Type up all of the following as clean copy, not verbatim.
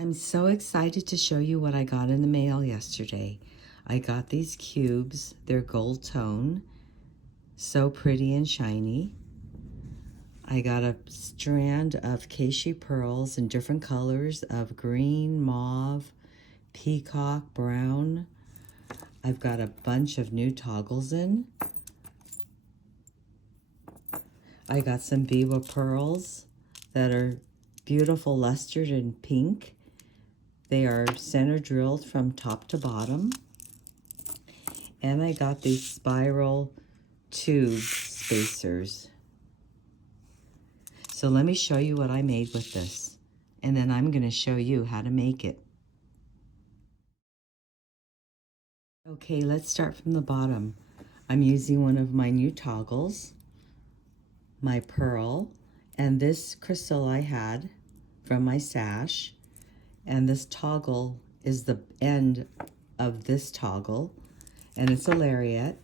I'm so excited to show you what I got in the mail yesterday. I got these cubes. They're gold tone, so pretty and shiny. I got a strand of keshi pearls in different colors of green, mauve, peacock, brown. I've got a bunch of new toggles in. I got some biwa pearls that are beautiful lustered in pink. They are center drilled from top to bottom. And I got these spiral tube spacers. So let me show you what I made with this. And then I'm going to show you how to make it. Okay, let's start from the bottom. I'm using one of my new toggles, my pearl, and this crystal I had from my sash. And this toggle is the end of this toggle, and it's a lariat,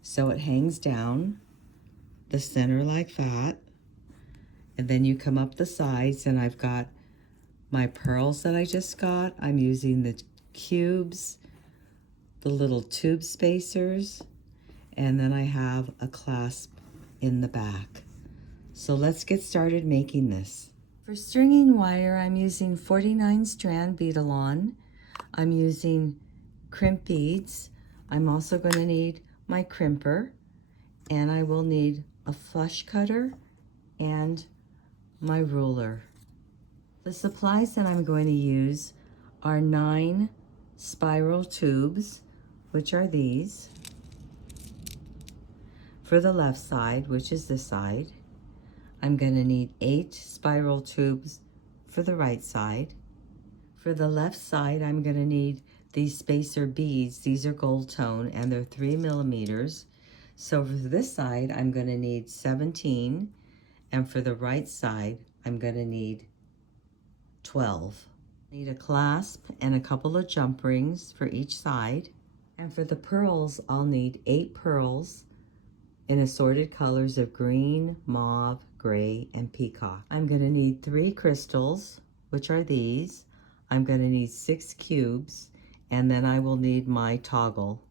so it hangs down the center like that, and then you come up the sides, and I've got my pearls that I just got. I'm using the cubes, the little tube spacers, and then I have a clasp in the back. So let's get started making this. For stringing wire, I'm using 49 strand beadalon. I'm using crimp beads. I'm also going to need my crimper, and I will need a flush cutter and my ruler. The supplies that I'm going to use are 9 spiral tubes, which are these, for the left side, which is this side. I'm going to need 8 spiral tubes for the right side. For the left side, I'm going to need these spacer beads. These are gold tone and they're 3 millimeters. So for this side, I'm going to need 17, and for the right side, I'm going to need 12. I need a clasp and a couple of jump rings for each side. And for the pearls, I'll need 8 pearls in assorted colors of green, mauve, gray, and peacock. I'm going to need 3 crystals, which are these. I'm going to need 6 cubes, and then I will need my toggle.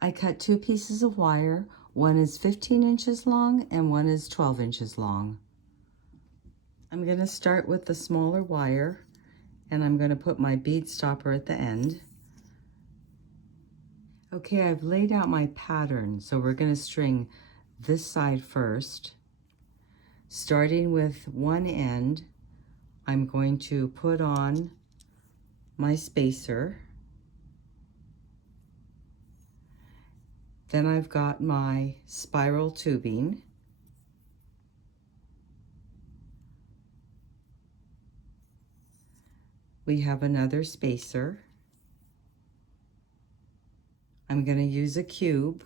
I cut 2 pieces of wire. One is 15 inches long and one is 12 inches long. I'm going to start with the smaller wire, and I'm going to put my bead stopper at the end. Okay, I've laid out my pattern, so we're going to string this side first. Starting with one end, I'm going to put on my spacer. Then I've got my spiral tubing. We have another spacer. I'm going to use a cube.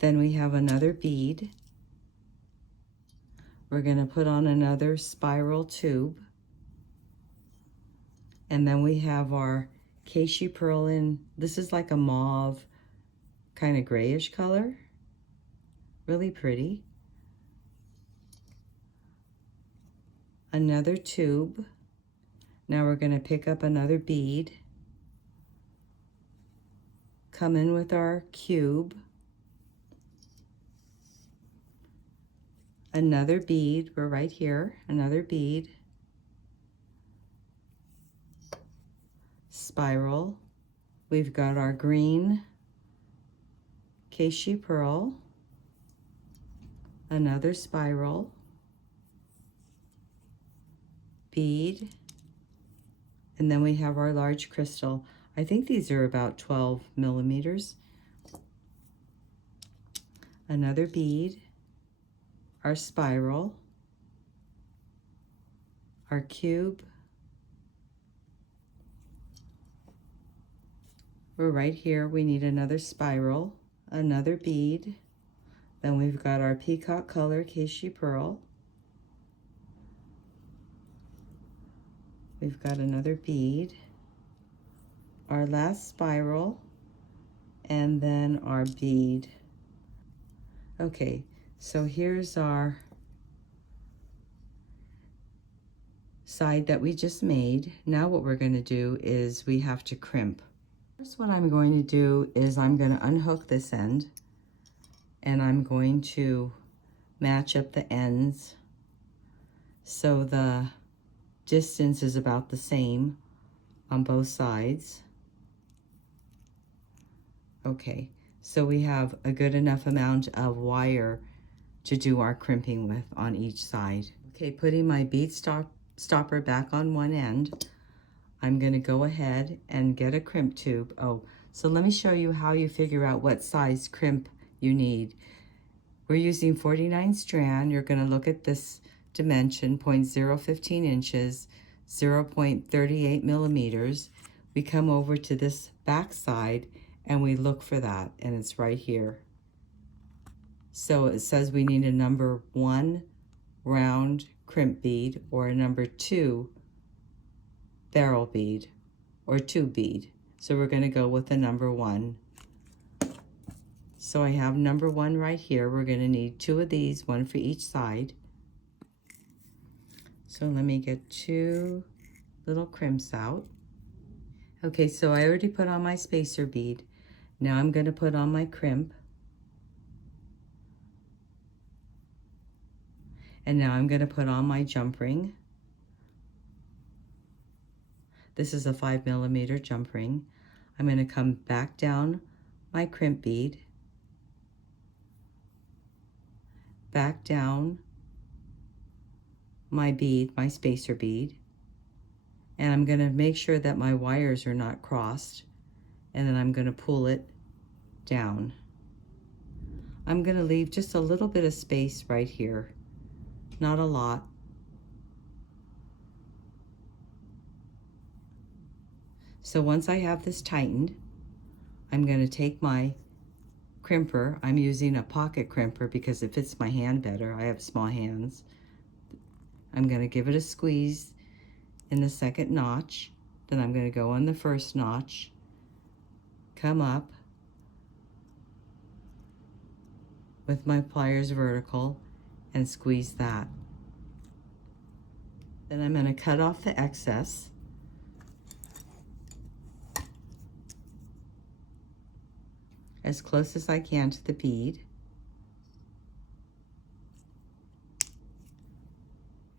Then we have another bead. We're going to put on another spiral tube. And then we have our keshi pearl in. This is like a mauve, kind of grayish color. Really pretty. Another tube. Now we're going to pick up another bead. Come in with our cube. Another bead. We're right here. Another bead. Spiral. We've got our green keshi pearl. Another spiral. Bead. And then we have our large crystal. I think these are about 12 millimeters. Another bead. Our spiral. Our cube. We're right here. We need another spiral, another bead. Then we've got our peacock color keshi pearl. We've got another bead, our last spiral, and then our bead. Okay, so here's our side that we just made. Now what we're going to do is we have to crimp. First, what I'm going to do is I'm going to unhook this end, and I'm going to match up the ends so the distance is about the same on both sides. Okay, so we have a good enough amount of wire to do our crimping with on each side. Okay, putting my bead stopper back on one end, I'm going to go ahead and get a crimp tube. Oh, so let me show you how you figure out what size crimp you need. We're using 49 strand. You're going to look at this dimension, 0.015 inches, 0.38 millimeters. We come over to this back side and we look for that, and it's right here. So it says we need a number 1 round crimp bead or a number 2 barrel bead or 2 bead. So we're going to go with the number 1. So I have number 1 right here. We're going to need 2 of these, 1 for each side. So let me get 2 little crimps out. Okay, so I already put on my spacer bead. Now I'm going to put on my crimp. And now I'm going to put on my jump ring. This is a 5 millimeter jump ring. I'm going to come back down my crimp bead, back down my bead, my spacer bead, and I'm going to make sure that my wires are not crossed, and then I'm going to pull it down. I'm going to leave just a little bit of space right here, not a lot. So once I have this tightened, I'm going to take my crimper. I'm using a pocket crimper because it fits my hand better. I have small hands. I'm going to give it a squeeze in the second notch. Then I'm going to go on the first notch, come up with my pliers vertical and squeeze that. Then I'm going to cut off the excess. As close as I can to the bead.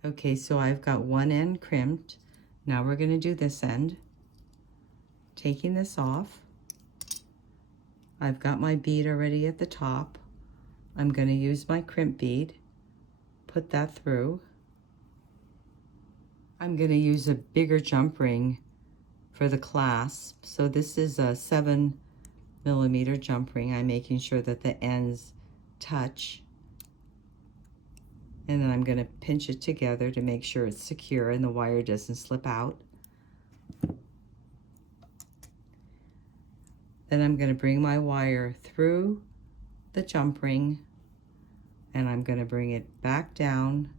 Okay, so I've got one end crimped. Now we're going to do this end. Taking this off. I've got my bead already at the top. I'm going to use my crimp bead, put that through. I'm going to use a bigger jump ring for the clasp. So this is a 7 millimeter jump ring. I'm making sure that the ends touch. And then I'm going to pinch it together to make sure it's secure and the wire doesn't slip out. Then I'm going to bring my wire through the jump ring and I'm going to bring it back down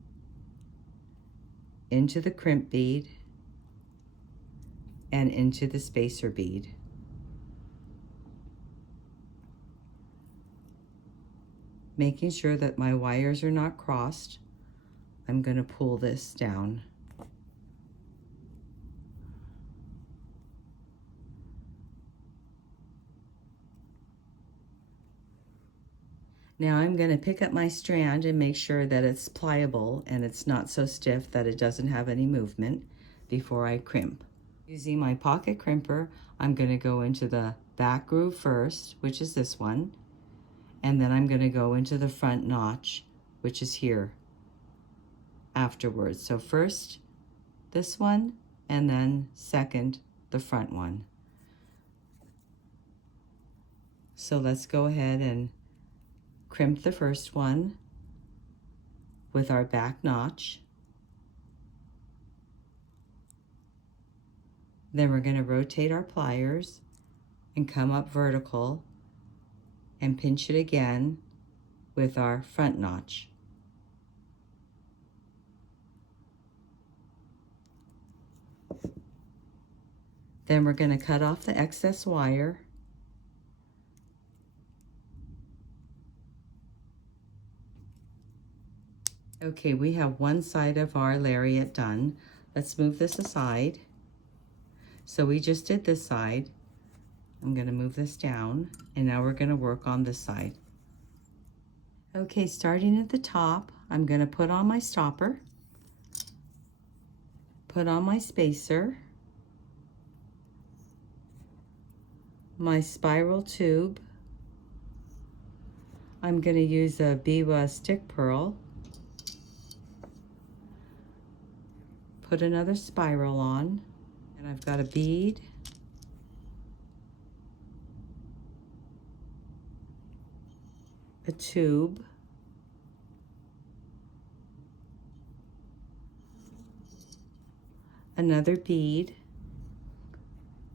into the crimp bead and into the spacer bead. Making sure that my wires are not crossed, I'm going to pull this down. Now I'm going to pick up my strand and make sure that it's pliable and it's not so stiff that it doesn't have any movement before I crimp. Using my pocket crimper, I'm going to go into the back groove first, which is this one. And then I'm going to go into the front notch, which is here, afterwards. So first this one, and then second the front one. So let's go ahead and crimp the first one with our back notch. Then we're going to rotate our pliers and come up vertical and pinch it again with our front notch. Then we're going to cut off the excess wire. Okay, we have one side of our lariat done. Let's move this aside. So we just did this side. I'm going to move this down, and now we're going to work on this side. Okay, starting at the top, I'm going to put on my stopper, put on my spacer, my spiral tube. I'm going to use a biwa stick pearl, put another spiral on, and I've got a bead, a tube, another bead,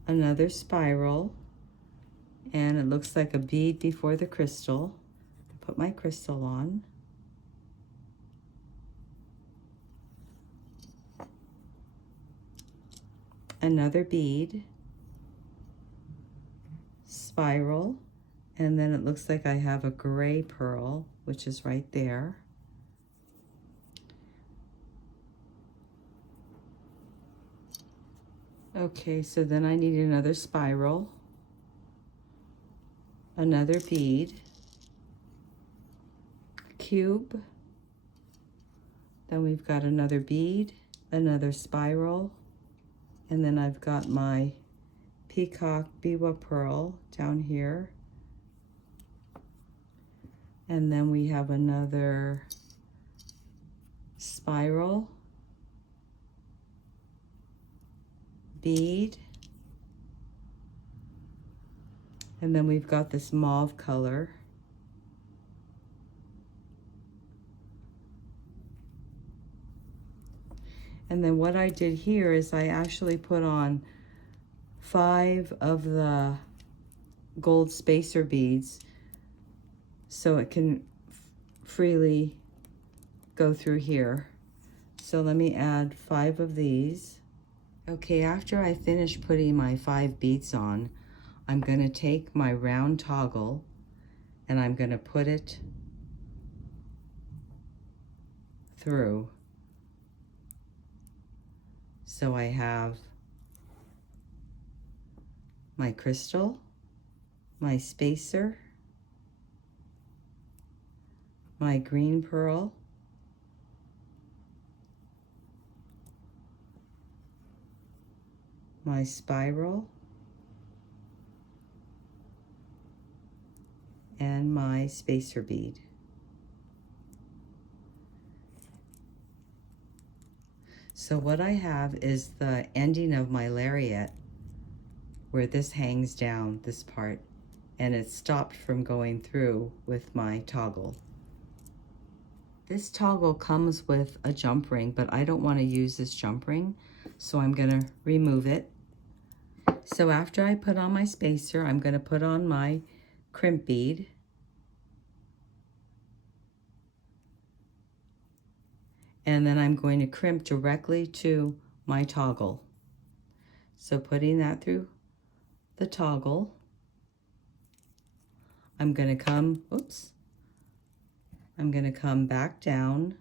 another spiral, and it looks like a bead before the crystal. Put my crystal on. Another bead, spiral, and then it looks like I have a gray pearl, which is right there. Okay, so then I need another spiral, another bead, cube, then we've got another bead, another spiral, and then I've got my peacock biwa pearl down here, and then we have another spiral, bead, and then we've got this mauve color. And then what I did here is I actually put on 5 of the gold spacer beads so it can freely go through here. So let me add 5 of these. Okay, after I finish putting my 5 beads on, I'm going to take my round toggle and I'm going to put it through. So I have my crystal, my spacer, my green pearl, my spiral, and my spacer bead. So what I have is the ending of my lariat where this hangs down, this part, and it's stopped from going through with my toggle. This toggle comes with a jump ring, but I don't want to use this jump ring, so I'm going to remove it. So after I put on my spacer, I'm going to put on my crimp bead. And then I'm going to crimp directly to my toggle. So putting that through the toggle, I'm going to come back down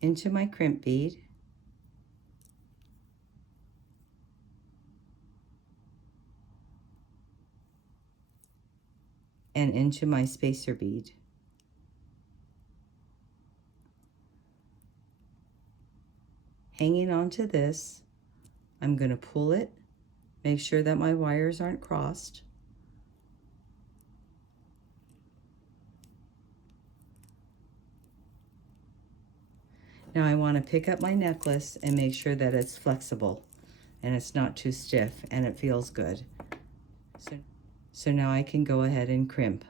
into my crimp bead, and into my spacer bead. Hanging on to this, I'm going to pull it, make sure that my wires aren't crossed. Now I want to pick up my necklace and make sure that it's flexible and it's not too stiff and it feels good. So now I can go ahead and crimp.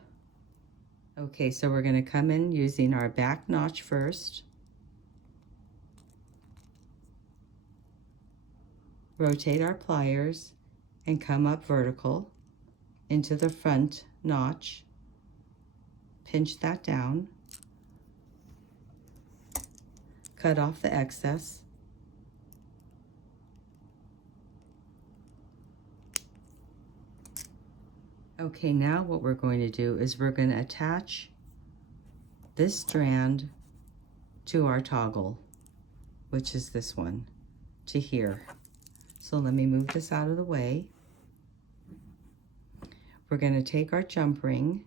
Okay, so we're going to come in using our back notch first. Rotate our pliers and come up vertical into the front notch. Pinch that down. Cut off the excess. Okay, now what we're going to do is we're going to attach this strand to our toggle, which is this one, to here. So let me move this out of the way. We're going to take our jump ring,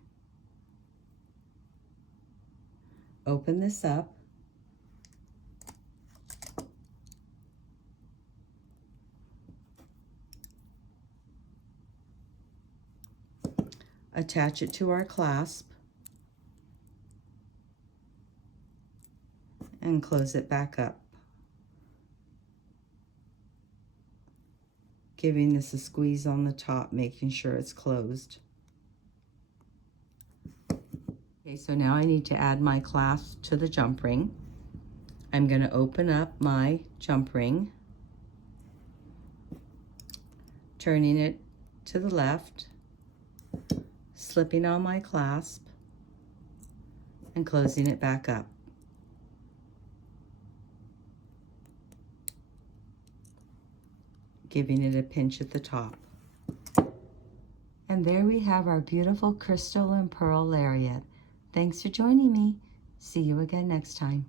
open this up, attach it to our clasp, and close it back up, giving this a squeeze on the top, making sure it's closed. Okay, so now I need to add my clasp to the jump ring. I'm going to open up my jump ring, turning it to the left, slipping on my clasp, and closing it back up. Giving it a pinch at the top. And there we have our beautiful crystal and pearl lariat. Thanks for joining me. See you again next time.